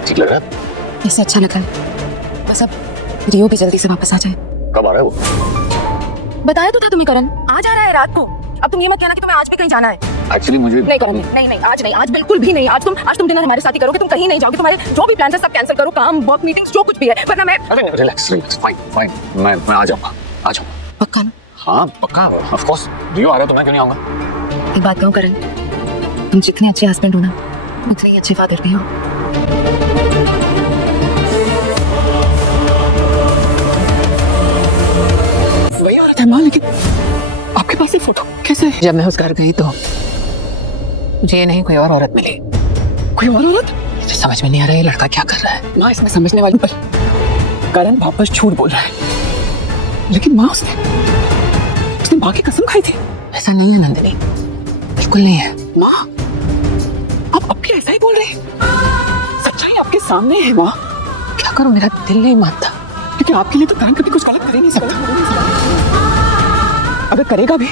ठीक लग रहा है? इससे अच्छा लग रहा है। बस अब रियो भी जल्दी से वापस आ जाए। कब आ रहा है वो? बताया तो था तुम्हें करण, आज आ रहा है रात को। अब तुम ये मत कहना कि तुम्हें आज भी कहीं जाना है। एक्चुअली मुझे नहीं करण, नहीं, आज नहीं, आज बिल्कुल भी नहीं। आज तुम डिनर हमारे साथ ही करोगे, तुम कहीं नहीं जाओगे। तुम्हारे जो भी प्लान है सब कैंसिल करो, काम, वर्क, मीटिंग्स, जो कुछ भी है। वरना मैं अरे रिलैक्स, फाइन, मैं आ जाऊंगा। पक्का ना? हाँ पक्का, ऑफ कोर्स। रियो आ रहा है तो मैं क्यों नहीं आऊंगा? एक बात कहूँ करण, तुम जितने अच्छे हस्बैंड हो ना, उतने ही अच्छे फादर भी हो। वही औरत है माँ, लेकिन आपके पास ये फोटो कैसे है? जब मैं उस घर गई तो मुझे ये नहीं कोई और औरत मिली। कोई और औरत? मुझे समझ में नहीं आ रहा है ये लड़का क्या कर रहा है। माँ इसमें समझने वाली पर करण वापस झूठ बोल रहा है। लेकिन माँ उसने माँ की कसम खाई थी। ऐसा नहीं है नंदिनी, बिल्कुल नहीं है। माँ आप अब भी ऐसा ही बोल रहे हैं? सच्चाई आपके सामने है माँ। क्या करूं, मेरा दिल नहीं मानता। लेकिन आपके लिए तो करण कभी कुछ गलत कर ही नहीं सकता। अगर करेगा भी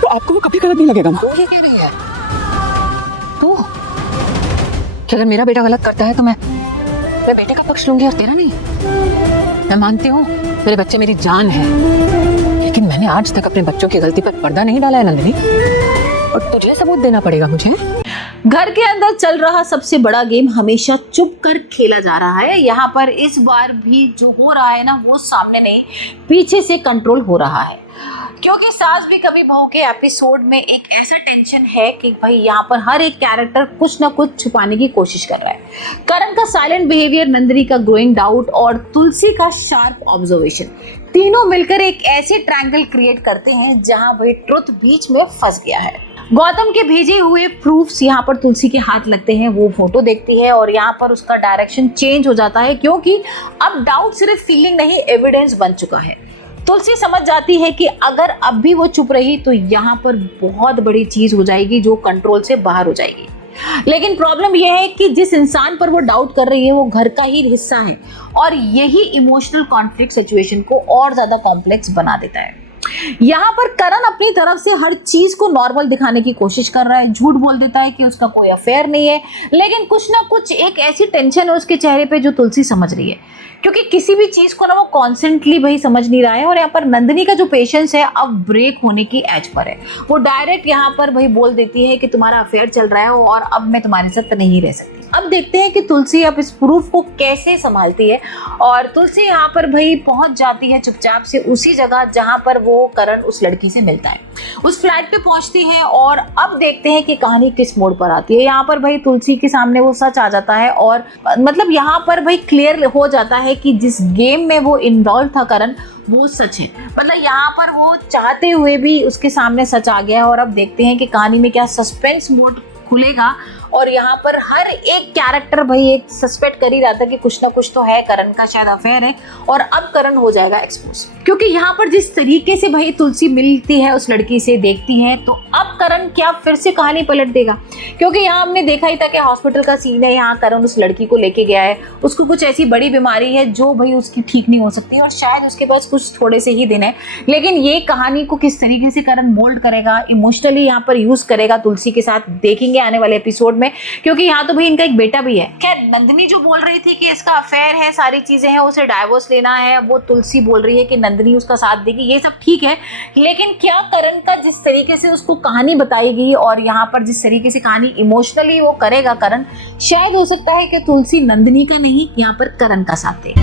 तो आपको वो कभी गलत नहीं लगेगा माँ। वो ये कह रही है तू कि अगर मेरा बेटा गलत करता है तो मैं बेटे का पक्ष लूंगी और तेरा नहीं। मैं मानती हूँ मेरे बच्चे मेरी जान है, लेकिन मैंने आज तक अपने बच्चों की गलती पर पर्दा नहीं डाला है नंदिनी, और तुझे सबूत देना पड़ेगा मुझे। घर के अंदर चल रहा सबसे बड़ा गेम हमेशा चुप कर खेला जा रहा है। यहाँ पर इस बार भी जो हो रहा है ना, वो सामने नहीं पीछे से कंट्रोल हो रहा है, क्योंकि सास भी कभी बहू के एपिसोड में एक ऐसा टेंशन है कि भाई यहाँ पर हर एक कैरेक्टर कुछ ना कुछ छुपाने की कोशिश कर रहा है। करण का साइलेंट बिहेवियर, नंदिनी का ग्रोइंग डाउट और तुलसी का शार्प ऑब्जर्वेशन, तीनों मिलकर एक ऐसे ट्रायंगल क्रिएट करते हैं जहां भाई ट्रुथ बीच में फंस गया है। गौतम के भेजे हुए प्रूफ्स यहाँ पर तुलसी के हाथ लगते हैं, वो फोटो देखती है और यहाँ पर उसका डायरेक्शन चेंज हो जाता है, क्योंकि अब डाउट सिर्फ फीलिंग नहीं एविडेंस बन चुका है। तुलसी समझ जाती है कि अगर अब भी वो चुप रही तो यहाँ पर बहुत बड़ी चीज हो जाएगी जो कंट्रोल से बाहर हो जाएगी। लेकिन प्रॉब्लम यह है कि जिस इंसान पर वो डाउट कर रही है वो घर का ही हिस्सा है, और यही इमोशनल कॉन्फ्लिक्ट सिचुएशन को और ज्यादा कॉम्प्लेक्स बना देता है। यहाँ पर करण अपनी तरफ से हर चीज को नॉर्मल दिखाने की कोशिश कर रहा है, झूठ बोल देता है कि उसका कोई अफेयर नहीं है, लेकिन कुछ ना कुछ एक ऐसी टेंशन है उसके चेहरे पे जो तुलसी समझ रही है, क्योंकि किसी भी चीज को ना वो कॉन्स्टेंटली भाई समझ नहीं रहा है। और यहाँ पर नंदिनी का जो पेशेंस है अब ब्रेक होने की एज पर है। वो डायरेक्ट यहाँ पर भाई बोल देती है कि तुम्हारा अफेयर चल रहा है और अब मैं तुम्हारे साथ नहीं रह सकती। अब देखते हैं कि तुलसी अब इस प्रूफ को कैसे संभालती है, और तुलसी यहाँ पर भाई पहुंच जाती है चुपचाप से उसी जगह जहां पर वो करण उस लड़की से मिलता है। उस फ्लैट पे पहुंचती है और अब देखते हैं कि कहानी किस मोड़ पर आती है। यहाँ पर भाई तुलसी के सामने वो सच आ जाता है, और मतलब यहाँ पर भाई क्लियर हो जाता है कि जिस गेम में वो इन्वॉल्व था करण, वो सच है। मतलब यहाँ पर वो चाहते हुए भी उसके सामने सच आ गया है। और अब देखते हैं कि कहानी में क्या सस्पेंस मोड खुलेगा, और यहाँ पर हर एक कैरेक्टर भाई एक सस्पेक्ट कर ही रहा था कि कुछ ना कुछ तो है, करण का शायद अफेयर है, और अब करण हो जाएगा एक्सपोज। क्योंकि यहाँ पर जिस तरीके से भाई तुलसी मिलती है उस लड़की से, देखती है, तो अब करण क्या फिर से कहानी पलट देगा? क्योंकि यहाँ हमने देखा ही था कि हॉस्पिटल का सीन है, यहाँ करण उस लड़की को लेके गया है, उसको कुछ ऐसी बड़ी बीमारी है जो भाई उसकी ठीक नहीं हो सकती, और शायद उसके पास कुछ थोड़े से ही दिन है। लेकिन ये कहानी को किस तरीके से करण मोल्ड करेगा, इमोशनली यहाँ पर यूज करेगा तुलसी के साथ, देखेंगे आने वाले एपिसोड में, क्योंकि यहाँ तो भाई इनका एक बेटा भी है। खैर, नंदिनी जो बोल रही थी कि इसका अफेयर है, सारी चीजें हैं, उसे डाइवोर्स लेना है, वो तुलसी बोल रही है कि नंदिनी उसका साथ देगी, ये सब ठीक है। लेकिन क्या करण का जिस तरीके से उसको कहानी बताई गई और यहाँ पर जिस तरीके से कहानी इमोशनली वो करेगा करण, शायद हो सकता है कि तुलसी नंदिनी का नहीं यहाँ पर करण का साथ दे।